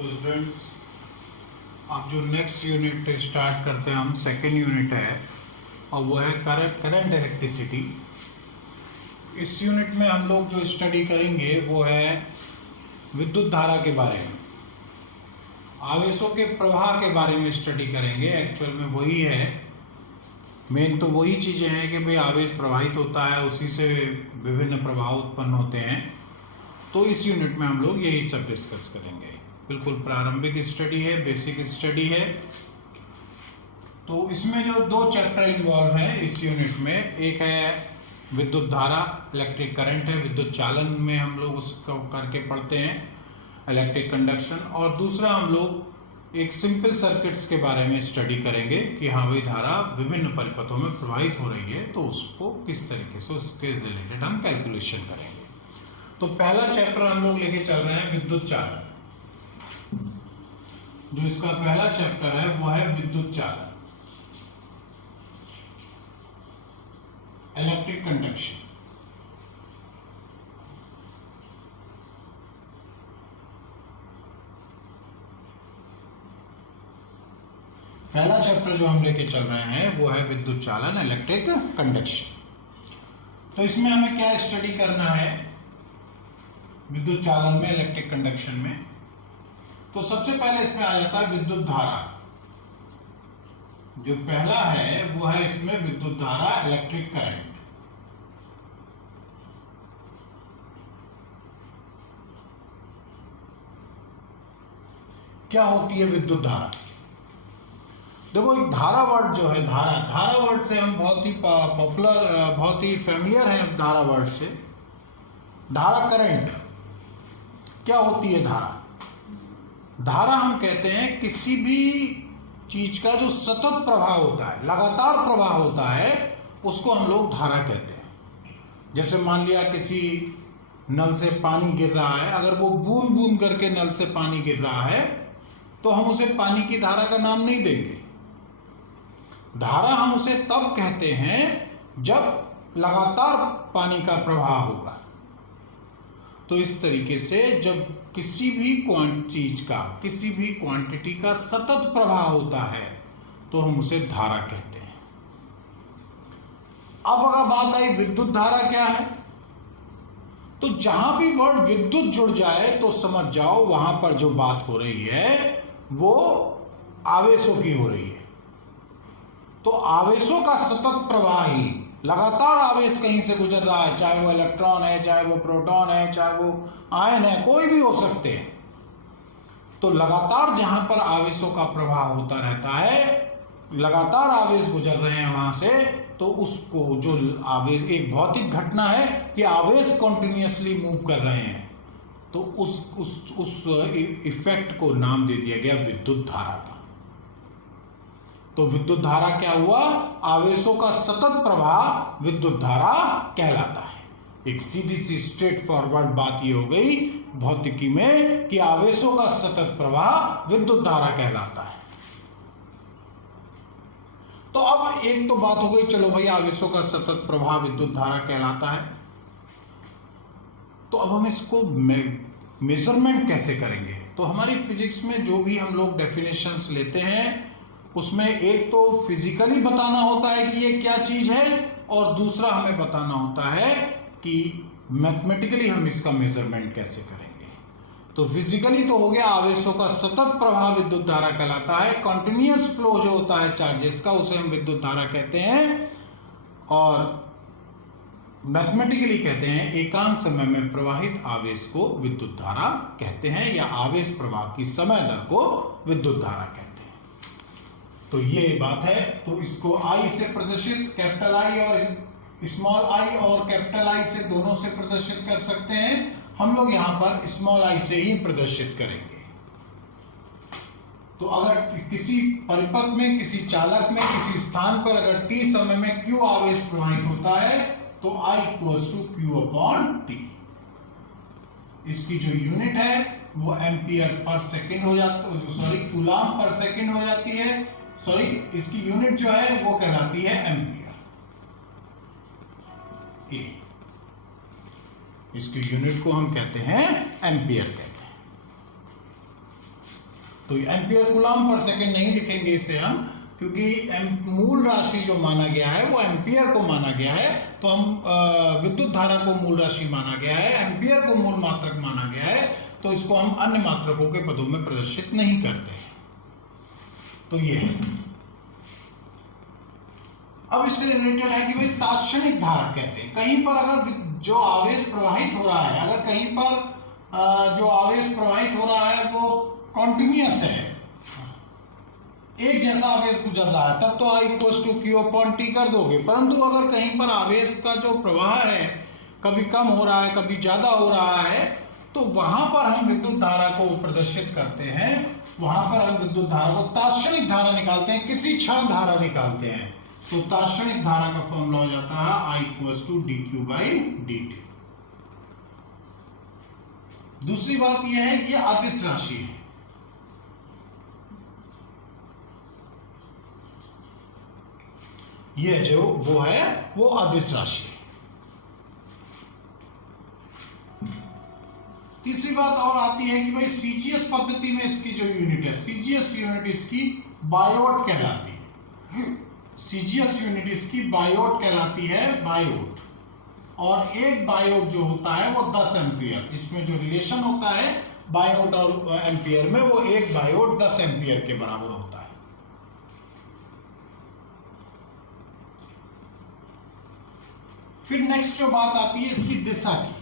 तो स्टूडेंट्स, अब जो नेक्स्ट यूनिट स्टार्ट करते हैं हम, सेकेंड यूनिट है और वो है करंट इलेक्ट्रिसिटी। इस यूनिट में हम लोग जो स्टडी करेंगे वो है विद्युत धारा के बारे में, आवेशों के प्रवाह के बारे में स्टडी करेंगे। एक्चुअल में वही है, मेन तो वही चीज़ें हैं कि भाई आवेश प्रवाहित होता है, उसी से विभिन्न प्रभाव उत्पन्न होते हैं। तो इस यूनिट में हम लोग यही सब डिस्कस करेंगे। बिल्कुल प्रारंभिक स्टडी है, बेसिक स्टडी है। तो इसमें जो दो चैप्टर इन्वॉल्व हैं इस यूनिट में, एक है विद्युत धारा, इलेक्ट्रिक करंट है, विद्युत चालन में हम लोग उसको करके पढ़ते हैं, इलेक्ट्रिक कंडक्शन, और दूसरा हम लोग एक सिंपल सर्किट्स के बारे में स्टडी करेंगे कि हाँ भाई धारा विभिन्न परिपथों में प्रवाहित हो रही है तो उसको किस तरीके से उसके रिलेटेड हम कैलकुलेशन करेंगे। तो पहला चैप्टर हम लोग लेके चल रहे हैं विद्युत चालन। जो इसका पहला चैप्टर है वो है विद्युत चालन, इलेक्ट्रिक कंडक्शन। पहला चैप्टर जो हम लेके चल रहे हैं वो है विद्युत चालन, इलेक्ट्रिक कंडक्शन। तो इसमें हमें क्या स्टडी करना है विद्युत चालन में, इलेक्ट्रिक कंडक्शन में? तो सबसे पहले इसमें आ जाता है विद्युत धारा। जो पहला है वो है इसमें विद्युत धारा, इलेक्ट्रिक करंट। क्या होती है विद्युत धारा? देखो, एक धारा वर्ड जो है, धारा वर्ड से हम बहुत ही पॉपुलर, बहुत ही फेमिलियर हैं धारा वर्ड से। धारा, करंट, क्या होती है धारा? धारा हम कहते हैं किसी भी चीज का जो सतत प्रवाह होता है, लगातार प्रवाह होता है, उसको हम लोग धारा कहते हैं। जैसे मान लिया किसी नल से पानी गिर रहा है, अगर वो बूंद बूंद करके नल से पानी गिर रहा है तो हम उसे पानी की धारा का नाम नहीं देंगे। धारा हम उसे तब कहते हैं जब लगातार पानी का प्रवाह होगा। तो इस तरीके से जब किसी भी चीज का, किसी भी क्वांटिटी का सतत प्रवाह होता है तो हम उसे धारा कहते हैं। अब अगर बात आई विद्युत धारा क्या है, तो जहां भी वर्ड विद्युत जुड़ जाए तो समझ जाओ वहां पर जो बात हो रही है वो आवेशों की हो रही है। तो आवेशों का सतत प्रवाह ही, लगातार आवेश कहीं से गुजर रहा है, चाहे वो इलेक्ट्रॉन है, चाहे वो प्रोटॉन है, चाहे वो आयन है, कोई भी हो सकते हैं। तो लगातार जहां पर आवेशों का प्रवाह होता रहता है, लगातार आवेश गुजर रहे हैं वहां से, तो उसको जो आवेश, एक भौतिक घटना है कि आवेश कॉन्टिन्यूसली मूव कर रहे हैं, तो उस इफेक्ट को नाम दे दिया गया विद्युत धारा का। तो विद्युत धारा क्या हुआ? आवेशों का सतत प्रवाह विद्युत धारा कहलाता है। एक सीधी सी स्ट्रेट फॉरवर्ड बात ये हो गई भौतिकी में कि आवेशों का सतत प्रवाह विद्युत धारा कहलाता है। तो अब एक तो बात हो गई, चलो भाई आवेशों का सतत प्रवाह विद्युत धारा कहलाता है। तो अब हम इसको मेजरमेंट कैसे करेंगे? तो हमारी फिजिक्स में जो भी हम लोग डेफिनेशंस लेते हैं उसमें एक तो फिजिकली बताना होता है कि ये क्या चीज है, और दूसरा हमें बताना होता है कि मैथमेटिकली हम इसका मेजरमेंट कैसे करेंगे। तो फिजिकली तो हो गया आवेशों का सतत प्रवाह विद्युत धारा कहलाता है। कॉन्टिन्यूअस फ्लो जो होता है चार्जेस का, उसे हम विद्युत धारा कहते हैं। और मैथमेटिकली कहते हैं एकांक समय में प्रवाहित आवेश को विद्युत धारा कहते हैं, या आवेश प्रवाह की समय दर को विद्युत धारा कहते हैं। तो ये बात है। तो इसको आई से प्रदर्शित, कैपिटल आई और स्मॉल आई, और कैपिटल आई से दोनों से प्रदर्शित कर सकते हैं। हम लोग यहां पर स्मॉल आई से ही प्रदर्शित करेंगे। तो अगर किसी परिपथ में, किसी चालक में, किसी स्थान पर अगर t समय में q आवेश प्रवाहित होता है तो I equals to Q upon T। इसकी जो यूनिट है वो एम्पियर पर सेकेंड हो जाती, सॉरी कूलाम पर सेकेंड हो जाती है। सॉरी, इसकी यूनिट जो है वो कहलाती है एम्पियर। इसकी यूनिट को हम कहते हैं एम्पियर कहते हैं। तो एम्पियर कूलम पर सेकंड नहीं लिखेंगे इसे हम, क्योंकि मूल राशि जो माना गया है वो एम्पियर को माना गया है। तो हम विद्युत धारा को मूल राशि माना गया है, एम्पियर को मूल मात्रक माना गया है, तो इसको हम अन्य मात्रकों के पदों में प्रदर्शित नहीं करते हैं। तो ये है। अब इससे रिलेटेड है कि भाई तात्क्षणिक धारा कहते हैं, कहीं पर अगर जो आवेश प्रवाहित हो रहा है, अगर कहीं पर जो आवेश प्रवाहित हो रहा है वो कॉन्टिन्यूअस है, एक जैसा आवेश गुजर रहा है, तब तो I equals to Q upon T कर दोगे। परंतु अगर कहीं पर आवेश का जो प्रवाह है कभी कम हो रहा है, कभी ज्यादा हो रहा है, तो वहां पर हम विद्युत धारा को प्रदर्शित करते हैं। वहां पर हम विद्युत धारा को तात्क्षणिक धारा निकालते हैं, किसी क्षण धारा निकालते हैं। तो तात्क्षणिक धारा का फॉर्मूला हो जाता है I equals to dQ by dt। दूसरी बात यह है कि अदिश राशि है, ये जो वो है वो अदिश राशि है। तीसरी बात और आती है कि भाई सीजीएस पद्धति में इसकी जो यूनिट है, सीजीएस यूनिट इसकी बायोट कहलाती है। सीजीएस यूनिट इसकी बायोट कहलाती है, बायोट। और एक बायोट जो होता है वो 10 एम्पियर, इसमें जो रिलेशन होता है बायोट और एम्पियर में, वो एक बायोट 10 एम्पियर के बराबर होता है। फिर नेक्स्ट जो बात आती है इसकी दिशा की।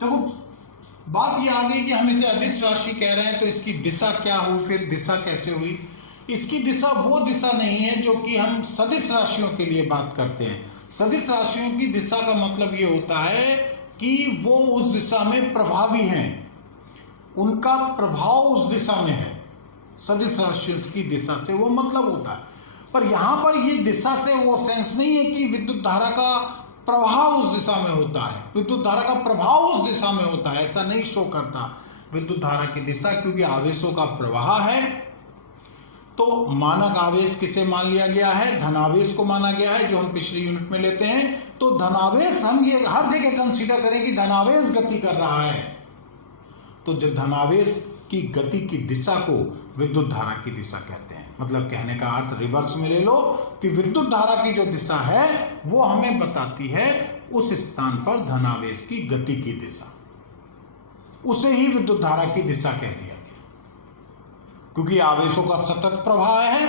देखो बात ये आ गई कि हम इसे अदिश राशि कह रहे हैं, तो इसकी दिशा क्या हुई, फिर दिशा कैसे हुई। इसकी दिशा वो दिशा नहीं है जो कि हम सदिश राशियों के लिए बात करते हैं। सदिश राशियों की दिशा का मतलब ये होता है कि वो उस दिशा में प्रभावी हैं, उनका प्रभाव उस दिशा में है। सदिश राशियों की दिशा से वो मतलब होता है। पर यहां पर ये दिशा से वो सेंस नहीं है कि विद्युत धारा का प्रभाव उस दिशा में होता है, विद्युत धारा का प्रभाव उस दिशा में होता है, ऐसा नहीं शो करता विद्युत धारा की दिशा। क्योंकि आवेशों का प्रवाह है, तो मानक आवेश किसे मान लिया गया है, धनावेश को माना गया है, जो हम पिछली यूनिट में लेते हैं। तो धनावेश हम ये हर जगह कंसीडर करें कि धनावेश गति कर रहा है, तो जब धनावेश की गति की दिशा को विद्युत धारा की दिशा कहते हैं। मतलब कहने का अर्थ रिवर्स में ले लो कि विद्युत धारा की जो दिशा है वो हमें बताती है उस स्थान पर धनावेश की गति की दिशा, उसे ही विद्युत धारा की दिशा कह दिया गया। क्योंकि आवेशों का सतत प्रवाह है,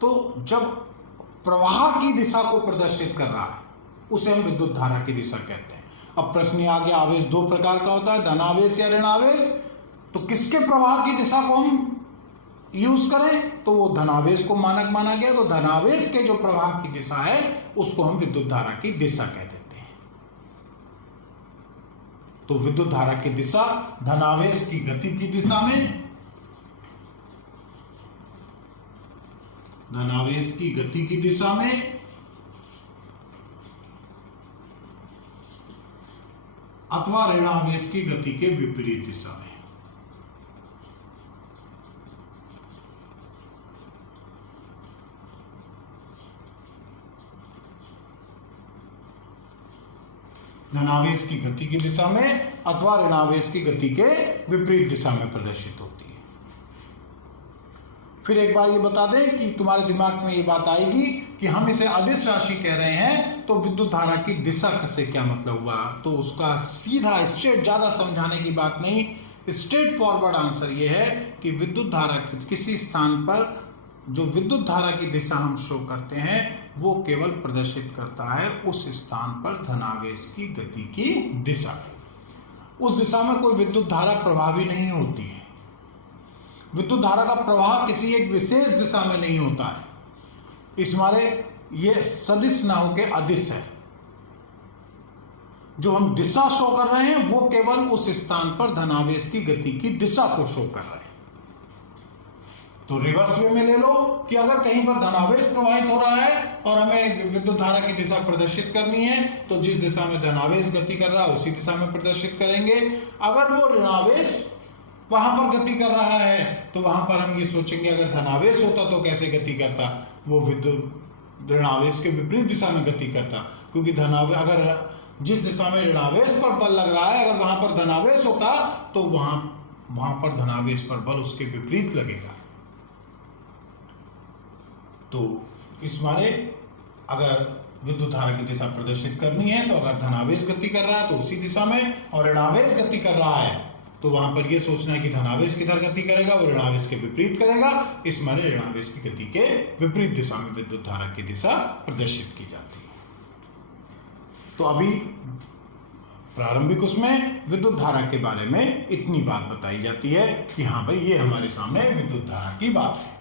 तो जब प्रवाह की दिशा को प्रदर्शित कर रहा है उसे हम विद्युत धारा की दिशा कहते हैं। अब प्रश्न ये आ गया, आवेश दो प्रकार का होता है, धनावेश या ऋणावेश। तो किसके प्रवाह की दिशा को हम यूज करें, तो वो धनावेश को मानक माना गया। तो धनावेश के जो प्रवाह की दिशा है उसको हम विद्युत धारा की दिशा कह देते हैं। तो विद्युत धारा की दिशा धनावेश की गति की दिशा में, धनावेश की गति की दिशा में अथवा ऋणावेश की गति के विपरीत दिशा में। धनावेश की गति की दिशा में अथवा ऋणावेश की गति के विपरीत दिशा में प्रदर्शित होती है। फिर एक बार ये बता दें कि तुम्हारे दिमाग में ये बात आएगी कि हम इसे अदिश राशि कह रहे हैं, तो विद्युत धारा की दिशा से क्या मतलब हुआ। तो उसका सीधा स्ट्रेट, ज्यादा समझाने की बात नहीं, स्ट्रेट फॉरवर्ड आंसर ये है कि विद्युत धारा किसी स्थान पर जो विद्युत धारा की दिशा हम शो करते हैं वो केवल प्रदर्शित करता है उस स्थान पर धनावेश की गति की दिशा। उस दिशा में कोई विद्युत धारा प्रभावी नहीं होती है। विद्युत धारा का प्रवाह किसी एक विशेष दिशा में नहीं होता है, इस मारे ये सदिश ना होकर अदिश है। जो हम दिशा शो कर रहे हैं वो केवल उस स्थान पर धनावेश की गति की दिशा को शो कर रहे हैं। तो रिवर्स वे में ले लो कि अगर कहीं पर धनावेश प्रवाहित हो रहा है और हमें विद्युत धारा की दिशा प्रदर्शित करनी है, तो जिस दिशा में धनावेश गति कर रहा है उसी दिशा में प्रदर्शित करेंगे। अगर वो ऋणावेश वहां पर गति कर रहा है तो वहां पर हम ये सोचेंगे अगर धनावेश होता तो कैसे गति करता, वो विद्युत ऋणावेश के विपरीत दिशा में गति करता। क्योंकि धनावेश, अगर जिस दिशा में ऋणावेश पर बल लग रहा है, अगर वहां पर धनावेश होता तो वहां वहां पर धनावेश पर बल उसके विपरीत लगेगा। तो इस मारे अगर विद्युत धारा की दिशा प्रदर्शित करनी है तो अगर धनावेश गति कर रहा है तो उसी दिशा में, और ऋणावेश गति कर रहा है तो वहां पर यह सोचना है कि धनावेश किधर गति करेगा, वो ऋणावेश के विपरीत करेगा। इस मारे ऋणावेश की गति के विपरीत दिशा में विद्युत धारा की दिशा प्रदर्शित की जाती है। तो अभी प्रारंभिक उसमें विद्युत धारा के बारे में इतनी बात बताई जाती है कि हाँ भाई ये हमारे सामने विद्युत धारा की बात है।